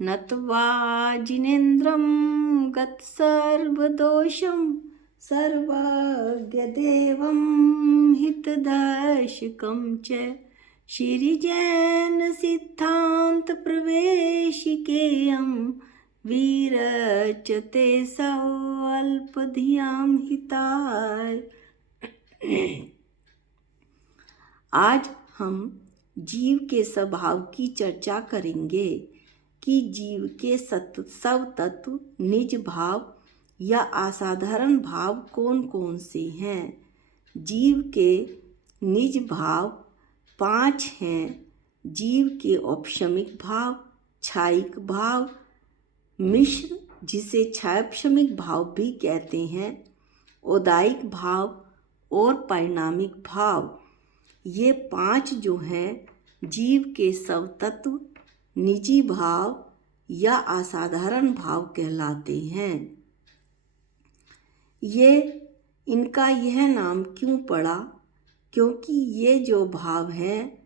नत्वा जिनेन्द्रं गतसर्वदोषं सर्वज्ञदेवं हितदर्शकं च श्रीजैनसिद्धान्तप्रवेशिकेयं विरचते स्वल्पधियां हिताय। आज हम जीव के स्वभाव की चर्चा करेंगे कि जीव के सब तत्व, निज भाव या असाधारण भाव कौन कौन से हैं। जीव के निज भाव 5 हैं। जीव के औपशमिक भाव, क्षायिक भाव, मिश्र जिसे क्षायपशमिक भाव भी कहते हैं, औदायिक भाव और परिणामिक भाव। ये 5 जो हैं जीव के सब तत्व, निजी भाव या असाधारण भाव कहलाते हैं। इनका यह नाम क्यों पड़ा? क्योंकि ये जो भाव हैं,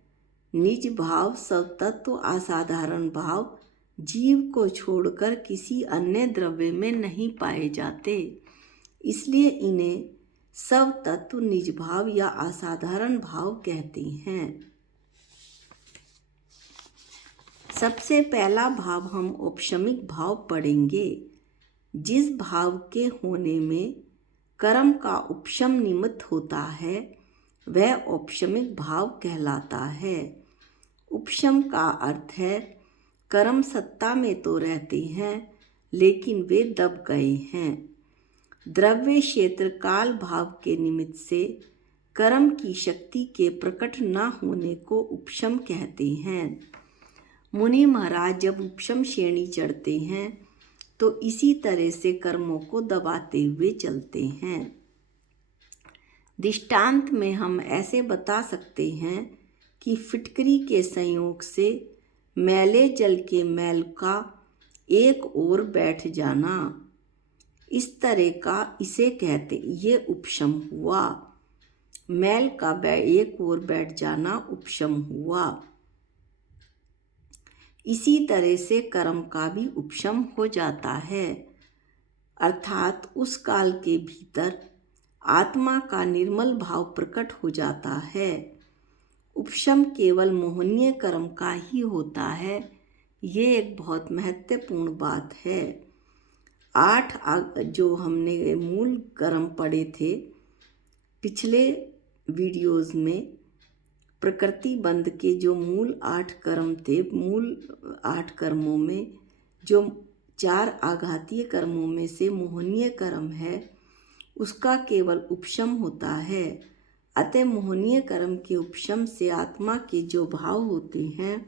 निज भाव, सब तत्व, असाधारण भाव, जीव को छोड़कर किसी अन्य द्रव्य में नहीं पाए जाते, इसलिए इन्हें सब तत्व, निज भाव या असाधारण भाव कहते हैं। सबसे पहला भाव हम औपशमिक भाव पढ़ेंगे। जिस भाव के होने में कर्म का उपशम निमित्त होता है वह औपशमिक भाव कहलाता है। उपशम का अर्थ है कर्म सत्ता में तो रहते हैं लेकिन वे दब गए हैं। द्रव्य क्षेत्र काल भाव के निमित्त से कर्म की शक्ति के प्रकट न होने को उपशम कहते हैं। मुनि महाराज जब उपशम श्रेणी चढ़ते हैं तो इसी तरह से कर्मों को दबाते हुए चलते हैं। दृष्टांत में हम ऐसे बता सकते हैं कि फिटकरी के संयोग से मैले जल के मैल का एक ओर बैठ जाना, इस तरह का इसे कहते, ये उपशम हुआ। मैल का एक ओर बैठ जाना उपशम हुआ। इसी तरह से कर्म का भी उपशम हो जाता है, अर्थात उस काल के भीतर आत्मा का निर्मल भाव प्रकट हो जाता है। उपशम केवल मोहनीय कर्म का ही होता है, ये एक बहुत महत्वपूर्ण बात है। 8 जो हमने मूल कर्म पढ़े थे पिछले वीडियोज़ में, प्रकृति बंध के जो मूल 8 कर्म थे, मूल 8 कर्मों में जो 4 आघातीय कर्मों में से मोहनीय कर्म है उसका केवल उपशम होता है। अतः मोहनीय कर्म के उपशम से आत्मा के जो भाव होते हैं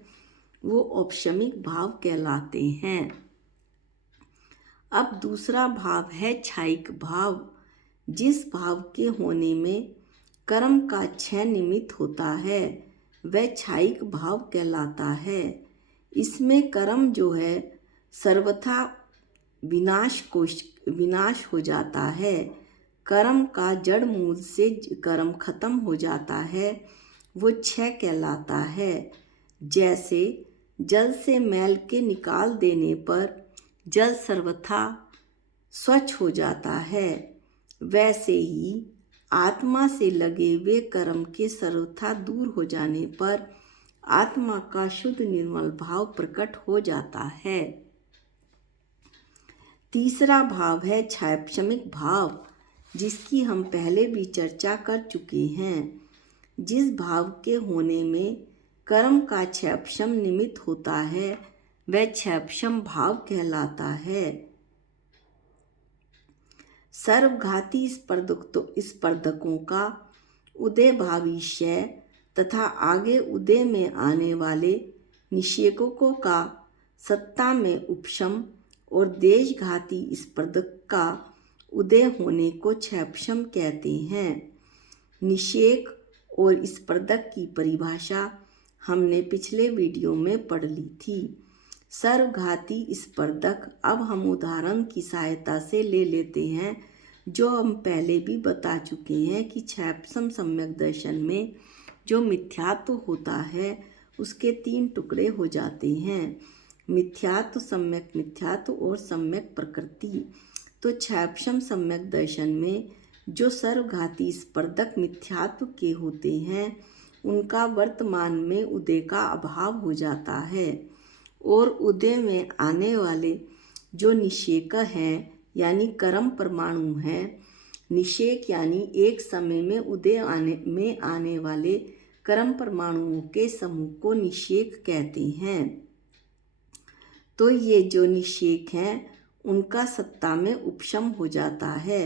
वो औपशमिक भाव कहलाते हैं। अब दूसरा भाव है क्षायिक भाव। जिस भाव के होने में कर्म का क्षय निमित्त होता है वह क्षायिक भाव कहलाता है। इसमें कर्म जो है सर्वथा विनाश हो जाता है। कर्म का जड़ मूल से कर्म खत्म हो जाता है, वो क्षय कहलाता है। जैसे जल से मैल के निकाल देने पर जल सर्वथा स्वच्छ हो जाता है, वैसे ही आत्मा से लगे हुए कर्म के सर्वथा दूर हो जाने पर आत्मा का शुद्ध निर्मल भाव प्रकट हो जाता है। तीसरा भाव है क्षायपशमिक भाव, जिसकी हम पहले भी चर्चा कर चुके हैं। जिस भाव के होने में कर्म का क्षयपशम निमित्त होता है वह क्षयपशम भाव कहलाता है। सर्वघाती स्पर्धकों का उदय भावी क्षय तथा आगे उदय में आने वाले निषेधकों का सत्ता में उपशम और देशघाती स्पर्धक का उदय होने को क्षयपशम कहते हैं। निषेक और स्पर्धक की परिभाषा हमने पिछले वीडियो में पढ़ ली थी। सर्वघाती स्पर्धक अब हम उदाहरण की सहायता से ले लेते हैं, जो हम पहले भी बता चुके हैं कि क्षयपशम सम्यक दर्शन में जो मिथ्यात्व होता है उसके 3 टुकड़े हो जाते हैं। मिथ्यात्व, सम्यक मिथ्यात्व और सम्यक प्रकृति। तो क्षैप्शम सम्यक दर्शन में जो सर्वघाती स्पर्धक मिथ्यात्व के होते हैं उनका वर्तमान में उदय का अभाव हो जाता है, और उदय में आने वाले जो निषेक हैं यानी कर्म परमाणु हैं, निषेक यानी एक समय में उदय आने वाले कर्म परमाणुओं के समूह को निषेक कहते हैं। तो ये जो निषेक हैं उनका सत्ता में उपशम हो जाता है,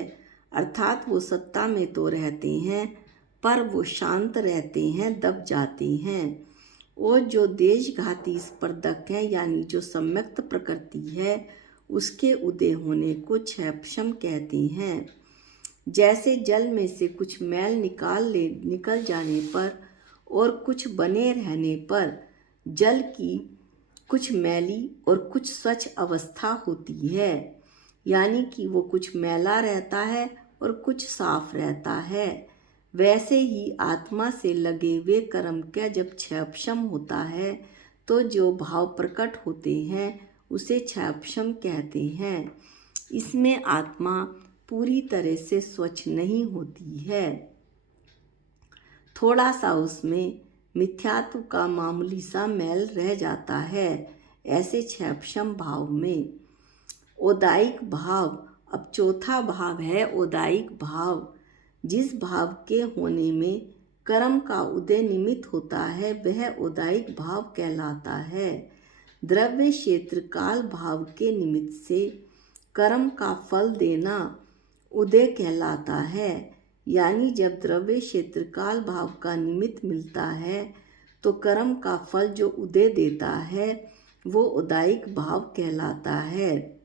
अर्थात वो सत्ता में तो रहते हैं पर वो शांत रहते हैं, दब जाते हैं। और जो देशघाती स्पर्धक है यानी जो सम्यक्त प्रकृति है उसके उदय होने को क्षैप्शम कहते हैं। जैसे जल में से कुछ मैल निकल जाने पर और कुछ बने रहने पर जल की कुछ मैली और कुछ स्वच्छ अवस्था होती है, यानी कि वो कुछ मैला रहता है और कुछ साफ रहता है। वैसे ही आत्मा से लगे हुए कर्म का जब क्षैप्शम होता है तो जो भाव प्रकट होते हैं उसे क्षैप्शम कहते हैं। इसमें आत्मा पूरी तरह से स्वच्छ नहीं होती है, थोड़ा सा उसमें मिथ्यात्व का मामूली सा मैल रह जाता है। ऐसे क्षैप्शम भाव में औदायिक भाव, अब चौथा भाव है औदायिक भाव। जिस भाव के होने में कर्म का उदय निमित्त होता है वह औदायिक भाव कहलाता है। द्रव्य क्षेत्र काल भाव के निमित्त से कर्म का फल देना उदय कहलाता है, यानी जब द्रव्य क्षेत्र काल भाव का निमित्त मिलता है तो कर्म का फल जो उदय देता है वो औदायिक भाव कहलाता है।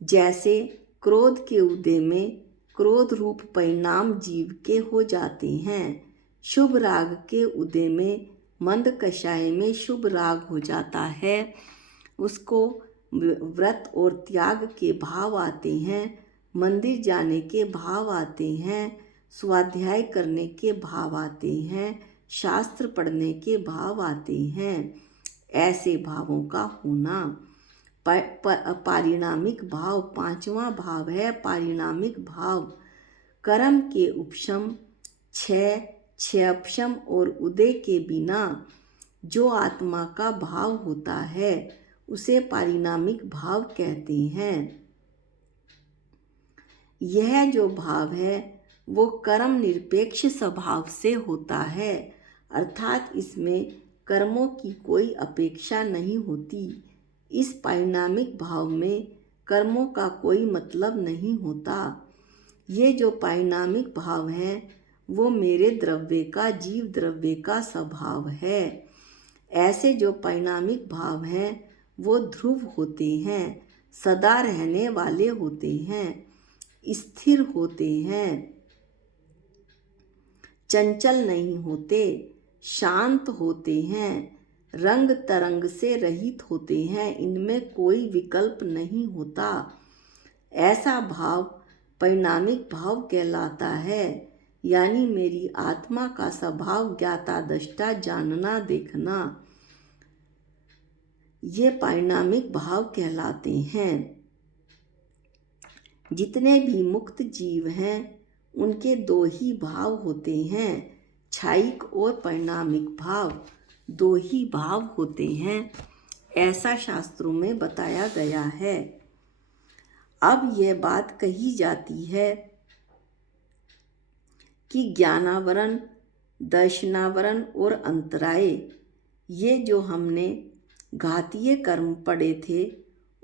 जैसे क्रोध के उदय में क्रोध रूप परिणाम जीव के हो जाते हैं, शुभ राग के उदय में मंद कषाय में शुभ राग हो जाता है, उसको व्रत और त्याग के भाव आते हैं, मंदिर जाने के भाव आते हैं, स्वाध्याय करने के भाव आते हैं, शास्त्र पढ़ने के भाव आते हैं। ऐसे भावों का होना पारिणामिक भाव, पांचवा भाव है पारिणामिक भाव। कर्म के उपशम, क्षैप्शम और उदय के बिना जो आत्मा का भाव होता है उसे पारिणामिक भाव कहते हैं। यह जो भाव है वो कर्म निरपेक्ष स्वभाव से होता है, अर्थात इसमें कर्मों की कोई अपेक्षा नहीं होती। इस पारिणामिक भाव में कर्मों का कोई मतलब नहीं होता। ये जो पारिणामिक भाव है वो मेरे द्रव्य का, जीव द्रव्य का स्वभाव है। ऐसे जो परिणामिक भाव हैं वो ध्रुव होते हैं, सदा रहने वाले होते हैं, स्थिर होते हैं, चंचल नहीं होते, शांत होते हैं, रंग तरंग से रहित होते हैं, इनमें कोई विकल्प नहीं होता। ऐसा भाव परिणामिक भाव कहलाता है, यानी मेरी आत्मा का स्वभाव ज्ञाता दृष्टा जानना देखना, ये परिणामिक भाव कहलाते हैं। जितने भी मुक्त जीव हैं उनके दो ही भाव होते हैं, क्षायिक और परिणामिक भाव, दो ही भाव होते हैं, ऐसा शास्त्रों में बताया गया है। अब यह बात कही जाती है कि ज्ञानावरण, दर्शनावरण और अंतराय, ये जो हमने घातीय कर्म पढ़े थे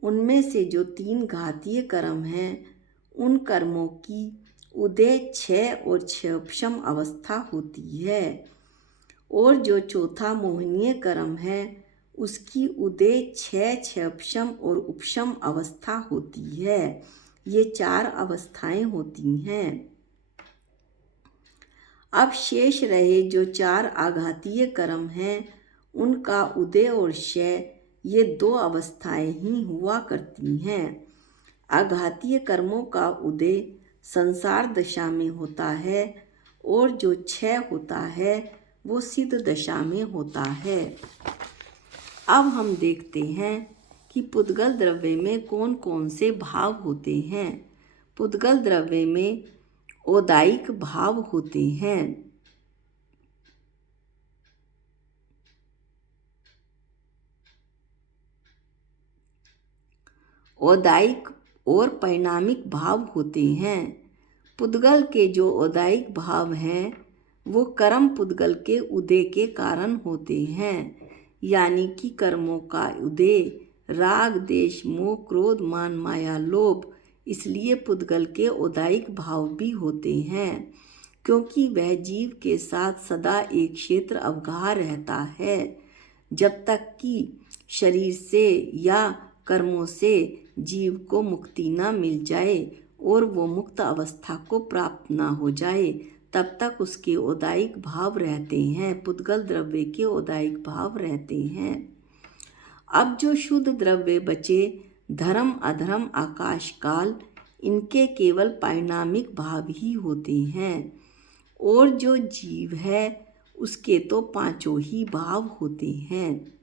उनमें से जो 3 घातीय कर्म हैं उन कर्मों की उदय क्षय और क्षैप्शम अवस्था होती है, और जो चौथा मोहनीय कर्म है उसकी उदय क्षय, क्षैप्शम और उपशम अवस्था होती है। ये 4 अवस्थाएं होती हैं। अब शेष रहे जो 4 आघातीय कर्म हैं उनका उदय और क्षय ये 2 अवस्थाएं ही हुआ करती हैं। आघातीय कर्मों का उदय संसार दशा में होता है और जो क्षय होता है वो सिद्ध दशा में होता है। अब हम देखते हैं कि पुद्गल द्रव्य में कौन कौन से भाव होते हैं। पुद्गल द्रव्य में औदायिक भाव होते हैं। औदायिक और परिणामिक भाव होते हैं। पुद्गल के जो औदायिक भाव हैं वो कर्म पुद्गल के उदय के कारण होते हैं, यानी कि कर्मों का उदय राग देश मोह क्रोध मान माया लोभ, इसलिए पुद्गल के औदायिक भाव भी होते हैं, क्योंकि वह जीव के साथ सदा एक क्षेत्र अवगाह रहता है, जब तक कि शरीर से या कर्मों से जीव को मुक्ति न मिल जाए और वो मुक्त अवस्था को प्राप्त न हो जाए, तब तक उसके औदायिक भाव रहते हैं। पुद्गल द्रव्य के औदायिक भाव रहते हैं। अब जो शुद्ध द्रव्य बचे, धर्म अधर्म आकाश काल, इनके केवल परिणामिक भाव ही होते हैं, और जो जीव है उसके तो पांचों ही भाव होते हैं।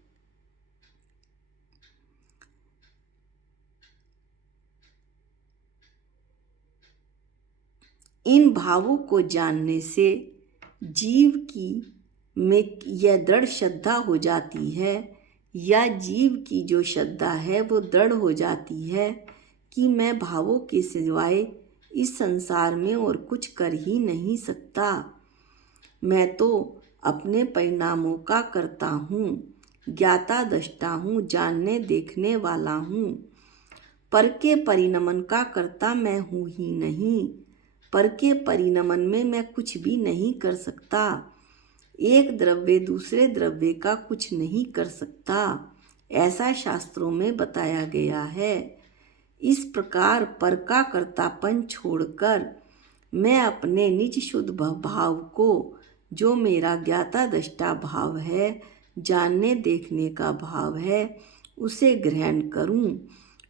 इन भावों को जानने से जीव की में यह दृढ़ श्रद्धा हो जाती है, या जीव की जो श्रद्धा है वो दृढ़ हो जाती है कि मैं भावों के सिवाय इस संसार में और कुछ कर ही नहीं सकता। मैं तो अपने परिणामों का करता हूँ, ज्ञाता दृष्टा हूँ, जानने देखने वाला हूँ। पर के परिणमन का करता मैं हूँ ही नहीं। पर के परिणमन में मैं कुछ भी नहीं कर सकता। एक द्रव्य दूसरे द्रव्य का कुछ नहीं कर सकता, ऐसा शास्त्रों में बताया गया है। इस प्रकार पर का कर्तापन छोड़कर मैं अपने निज शुद्ध भाव को, जो मेरा ज्ञाता दृष्टा भाव है, जानने देखने का भाव है, उसे ग्रहण करूं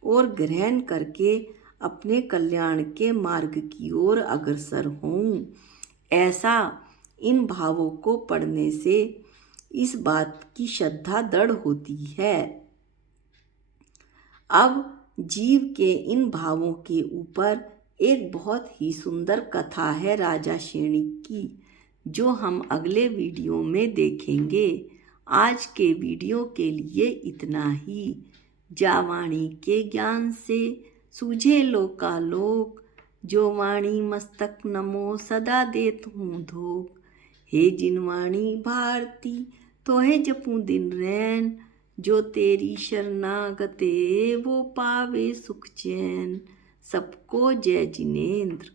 और ग्रहण करके अपने कल्याण के मार्ग की ओर अग्रसर होऊं। ऐसा इन भावों को पढ़ने से इस बात की श्रद्धा दृढ़ होती है। अब जीव के इन भावों के ऊपर एक बहुत ही सुंदर कथा है राजा श्रेणिक की, जो हम अगले वीडियो में देखेंगे। आज के वीडियो के लिए इतना ही। जा वाणी के ज्ञान से सूझे लोकालोक, जो वाणी मस्तक नमो सदा देत हूँ धोख। हे जिन वाणी भारती तोहे जपूं दिन रैन, जो तेरी शरणागते वो पावे सुख चैन। सबको जय जिनेंद्र।